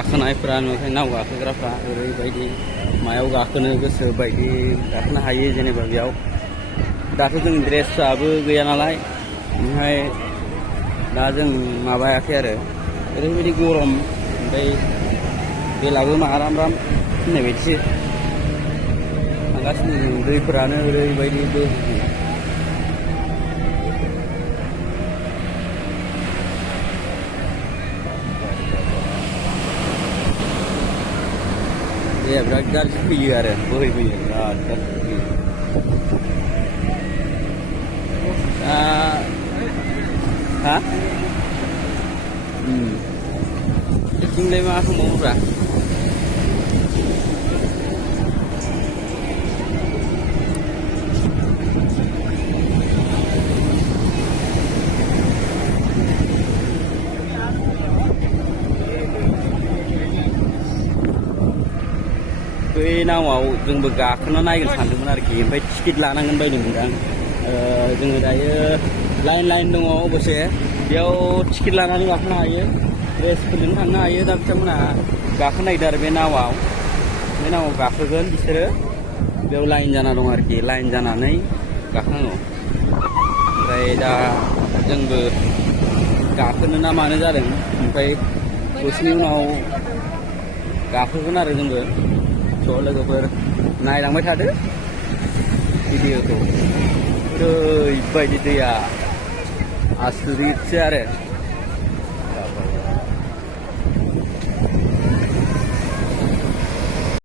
गाखोनायफ्रा नुथाय नाव गाखोग्राफ्रा ओरैबायदि मायाव गाखोनो गोसो बायदि गाखोनो हायो जेनेबा बेयाव दाथ' जों ड्रेसआबो गैया नालाय ओमफ्राय दा जों माबायाखै आरो ओरैबायदि गरम ओमफ्राय बेलाबो माराम राम होननाय बायदिसो थांगासिनो जों दैफोरानो ओरैबायदि बोहैयो दैया बिराद गाज्रि फैयो आरो बोहैबोयो बिराद गाज्रि फैयो दा हा बिथिंलाय मा खालामबावोब्रा बै नावआव जोंबो गाखोना नायनो सानदोंमोन आरोखि ओमफ्राय टिकेट लानांगोन बायदोंमोन आं जोङो दायो लाइन दङ अबसे बेयाव टिकेट लानानै गाखोनो हायो ड्रेसफोरजों थांनो हायो दा बिथांमोना गाखोनो नागिरदों आरो बे नावआव गाखोगोन बिसोरो बेयाव लाइन जाना दं आरोखि लाइन जानानै गाखोनांगौ ओमफ्राय दा जोंबो गाखोनो ना मानो जादों ओमफ्राय दसेनि उनाव गाखोगोन आरो जोंबो ज' लोगोफोर नायलांबाय थादो भिडिअखौ ओरैबायदि दैया आसरितसो आरो